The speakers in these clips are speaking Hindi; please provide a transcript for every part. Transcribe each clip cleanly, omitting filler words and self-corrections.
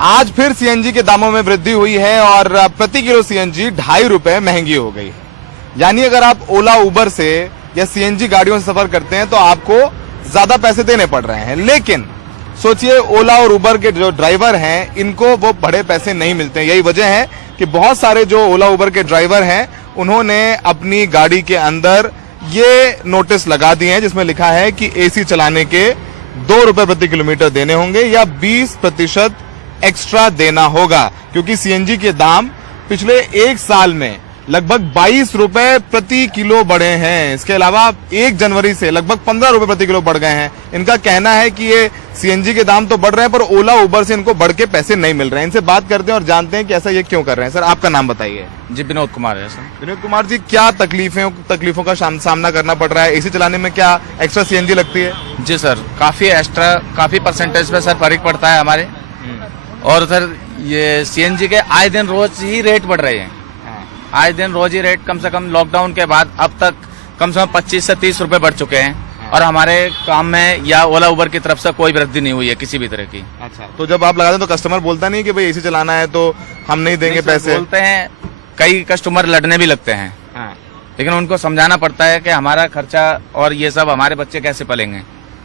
आज फिर सीएनजी के दामों में वृद्धि हुई है और प्रति किलो सीएनजी 2.5 रुपए महंगी हो गई। यानी अगर आप ओला उबर से या सीएनजी गाड़ियों से सफर करते हैं तो आपको ज्यादा पैसे देने पड़ रहे हैं। लेकिन सोचिए ओला और उबर के जो ड्राइवर हैं इनको वो बड़े पैसे नहीं मिलते हैं। यही वजह है कि बहुत सारे जो ओला उबर के ड्राइवर हैं उन्होंने अपनी गाड़ी के अंदर ये नोटिस लगा दिए हैं जिसमें लिखा है कि एसी चलाने के 2 रुपए प्रति किलोमीटर देने होंगे या 20% एक्स्ट्रा देना होगा, क्योंकि सीएनजी के दाम पिछले 1 साल में लगभग 22 रुपए प्रति किलो बढ़े हैं। इसके अलावा 1 जनवरी से लगभग 15 रुपए प्रति किलो बढ़ गए हैं। इनका कहना है कि ये सीएनजी के दाम तो बढ़ रहे हैं पर ओला उबर से इनको बढ़ के पैसे नहीं मिल रहे हैं। इनसे बात करते हैं और जानते हैं कि ऐसा ये क्यों कर रहे हैं। सर, आपका नाम बताइए। जी, विनोद कुमार है सर। विनोद कुमार जी, क्या तकलीफों का सामना करना पड़ रहा है? एसी चलाने में क्या एक्स्ट्रा सीएनजी लगती है? जी सर, काफी परसेंटेज पे सर फर्क पड़ता है हमारे। और सर ये सीएनजी के आए दिन रोज ही रेट बढ़ रहे हैं। आए दिन रोज ही रेट, कम से कम लॉकडाउन के बाद अब तक कम से कम 25 से 30 रुपए बढ़ चुके हैं। और हमारे काम में या ओला उबर की तरफ से कोई वृद्धि नहीं हुई है किसी भी तरह की। अच्छा, तो जब आप लगाते हैं तो कस्टमर बोलता नहीं कि भाई एसी चलाना है तो हम नहीं देंगे पैसे? बोलते हैं, कई कस्टमर लड़ने भी लगते हैं। लेकिन उनको समझाना पड़ता है कि हमारा खर्चा और ये सब, हमारे बच्चे कैसे पलेंगे,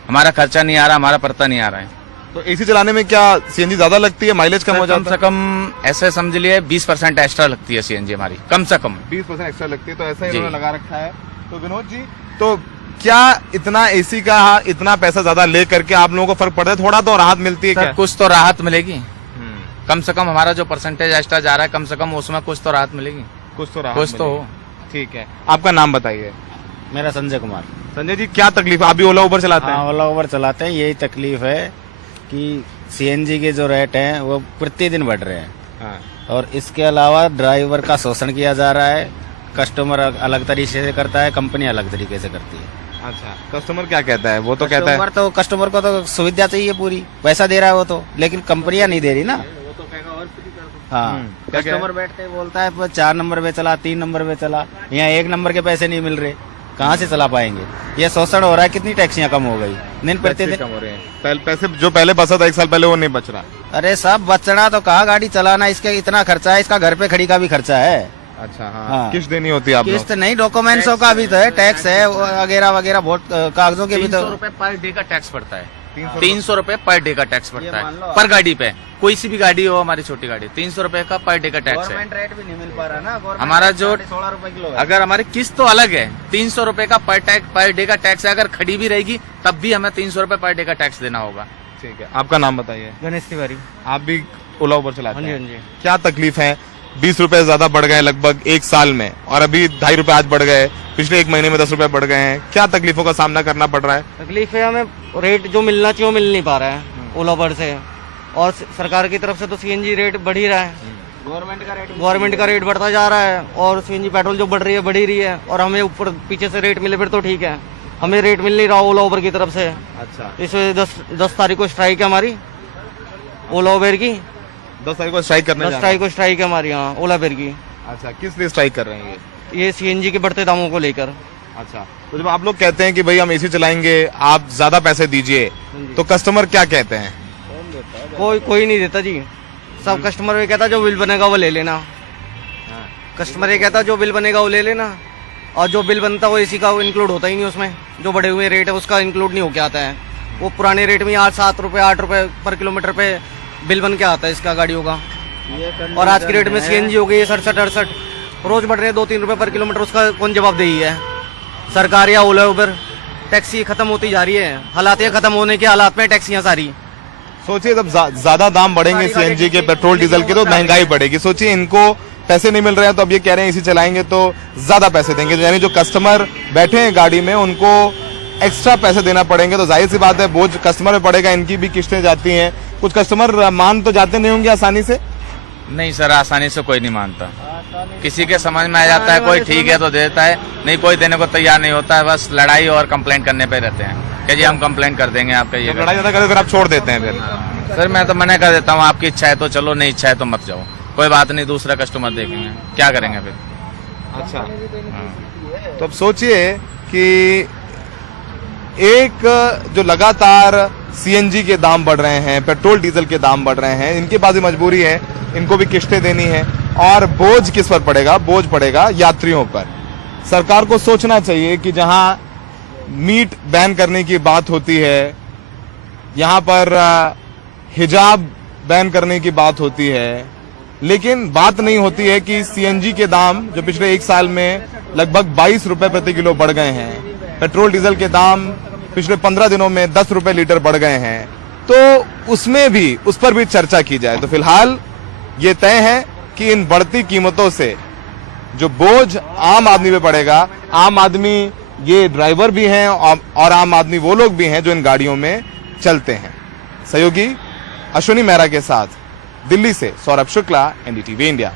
हमारा खर्चा नहीं आ रहा, हमारा पड़ता नहीं आ रहा है। तो एसी चलाने में क्या सीएनजी ज्यादा लगती है, माइलेज कम हो जाता है? कम से कम ऐसे समझ लिए 20% एक्स्ट्रा लगती है सीएनजी हमारी, कम से कम 20% एक्स्ट्रा लगती है। तो ऐसा इन्होंने लगा रखा है। तो विनोद जी, तो क्या इतना एसी का इतना पैसा ज्यादा ले करके आप लोगों को फर्क पड़ता है? थोड़ा तो राहत मिलती है क्या? कुछ तो राहत मिलेगी। कम से कम हमारा जो परसेंटेज एक्स्ट्रा जा रहा है, कम से कम उसमें कुछ तो राहत मिलेगी। कुछ तो राहत, कुछ तो हो। ठीक है, आपका नाम बताइए। मेरा संजय कुमार। संजय जी, क्या तकलीफ? आप भी ओला उबर चलाते हैं? ओला उबर चलाते हैं। यही तकलीफ है कि सीएनजी के जो रेट हैं वो प्रतिदिन बढ़ रहे हैं। और इसके अलावा ड्राइवर का शोषण किया जा रहा है। कस्टमर अलग तरीके से करता है, कंपनी अलग तरीके से करती है। अच्छा, कस्टमर क्या कहता है? वो तो कहता है कस्टमर को तो सुविधा चाहिए, पूरी पैसा दे रहा है वो तो, लेकिन कंपनियां नहीं दे रही ना। हाँ, कस्टमर बैठते बोलता है 4 नंबर पे चला, 3 नंबर पे चला, यहाँ 1 नंबर के पैसे नहीं मिल रहे, कहाँ से चला पाएंगे? ये शोषण हो रहा है। कितनी टैक्सियां कम हो गई दिन प्रतिदिन कम हो रहे हैं। पैसे जो पहले बचा था 1 साल पहले वो नहीं बच रहा। अरे साहब, बचना तो कहाँ, गाड़ी चलाना इसका इतना खर्चा है, इसका घर पे खड़ी का भी खर्चा है। अच्छा, हाँ। किस्त देनी होती है? आप किस्त नहीं, डॉक्यूमेंट्सों का भी तो है, टैक्स है वगैरह वगैरह, बहुत कागजों के भी तो। 300 रुपए पर डे का टैक्स पड़ता है। 300 रुपए पर डे का टैक्स पड़ता है पर गाड़ी पे। कोई सी भी गाड़ी हो, हमारी छोटी गाड़ी, 300 रुपए का पर डे का टैक्स है। गवर्नमेंट रेट भी नहीं मिल पा रहा ना। हमारा जो 16 रुपए किलो है। अगर हमारी किस्त तो अलग है, 300 रुपए का पर डे का टैक्स है। अगर खड़ी भी रहेगी तब भी हमें 300 रुपए पर डे का टैक्स देना होगा। ठीक है, आपका नाम बताइए। गणेश तिवारी। आप भी ओला उबर चलाते हैं? हाँ जी। क्या तकलीफ है? 20 रुपए ज्यादा बढ़ गए लगभग 1 साल में, और अभी 2.5 रुपए आज बढ़ गए, पिछले 1 महीने में 10 रुपए बढ़ गए हैं। क्या तकलीफों का सामना करना पड़ रहा है? तकलीफ है, हमें रेट जो मिलना चाहिए वो मिल नहीं पा रहा है ओला उबर से। और सरकार की तरफ से तो सीएनजी रेट बढ़ ही रहा है, गवर्नमेंट का रेट बढ़ता जा रहा है, और सीएनजी पेट्रोल जो बढ़ रही है, और हमें ऊपर पीछे से रेट मिले फिर तो ठीक है। हमें रेट मिल नहीं रहा ओला उबर की तरफ से। अच्छा, इस वजह 10 तारीख को स्ट्राइक है हमारी ओला उबर की। 10 तारीख को स्ट्राइक करने 10 तारीख को स्ट्राइक है हमारी यहाँ ओला उबर की। अच्छा, किस लिए स्ट्राइक कर रहे हैं ये सीएनजी के बढ़ते दामों को लेकर। अच्छा, तो जब आप लोग कहते हैं कि भाई हम एसी चलाएंगे, आप ज्यादा पैसे दीजिए, तो कस्टमर क्या कहते हैं? कोई नहीं देता जी। सब कस्टमर ये कहता जो बिल बनेगा वो ले लेना। कस्टमर ये कहता जो बिल बनेगा वो ले लेना, और जो बिल बनता है वो एसी का इंक्लूड होता ही नहीं उसमें। जो बढ़े हुए रेट है उसका इंक्लूड नहीं होके आता है। वो पुराने रेट में 7 रुपए 8 रुपए पर किलोमीटर पे बिल बन के आता है इसका गाड़ियों का। और आज की रेट में सीएनजी हो गई है 67-68, रोज बढ़ रहे हैं 2-3 रुपए पर किलोमीटर। उसका कौन जवाबदेही है? सरकार या ओला उबर? टैक्सी खत्म होती जा रही है, हालात ये खत्म होने के हालात में टैक्सियां सारी। सोचिए जब ज्यादा दाम बढ़ेंगे सीएनजी के, पेट्रोल डीजल के, तो महंगाई बढ़ेगी। सोचिए इनको पैसे नहीं मिल रहे हैं तो अब ये कह रहे हैं इसी चलाएंगे तो ज्यादा पैसे देंगे, यानी जो कस्टमर बैठे हैं गाड़ी में उनको एक्स्ट्रा पैसे देना पड़ेंगे। तो जाहिर सी बात है बोझ कस्टमर में पड़ेगा, इनकी भी किस्तें जाती हैं। कुछ कस्टमर मान तो जाते नहीं होंगे आसानी से? नहीं सर, आसानी से कोई नहीं मानता। किसी के समझ में आ जाता है, कोई ठीक है तो देता है, नहीं कोई देने को तैयार नहीं होता है। बस लड़ाई और कंप्लेंट करने पे रहते हैं कि जी हम कंप्लेंट कर देंगे आपका। ये लड़ाई ज्यादा करें फिर आप छोड़ देते हैं? फिर सर मैं तो मना कर देता हूँ, आपकी इच्छा है तो चलो, नहीं इच्छा है तो मत जाओ, कोई बात नहीं, दूसरा कस्टमर देखेंगे, क्या करेंगे फिर। अच्छा, तो अब सोचिए कि एक जो लगातार सीएनजी के दाम बढ़ रहे हैं, पेट्रोल डीजल के दाम बढ़ रहे हैं, इनके पास भी मजबूरी है, इनको भी किस्तें देनी है और बोझ किस पर पड़ेगा? बोझ पड़ेगा यात्रियों पर। सरकार को सोचना चाहिए कि जहां मीट बैन करने की बात होती है, यहां पर हिजाब बैन करने की बात होती है, लेकिन बात नहीं होती है कि सीएनजी के दाम जो पिछले एक साल में लगभग 22 रुपए प्रति किलो बढ़ गए हैं, पेट्रोल डीजल के दाम पिछले 15 दिनों में 10 रुपए लीटर बढ़ गए हैं, तो उसमें भी उस पर भी चर्चा की जाए। तो फिलहाल ये तय है कि इन बढ़ती कीमतों से जो बोझ आम आदमी पे पड़ेगा, आम आदमी ये ड्राइवर भी हैं और आम आदमी वो लोग भी हैं जो इन गाड़ियों में चलते हैं। सहयोगी अश्विनी मेहरा के साथ दिल्ली से सौरभ शुक्ला, एनडीटीवी इंडिया।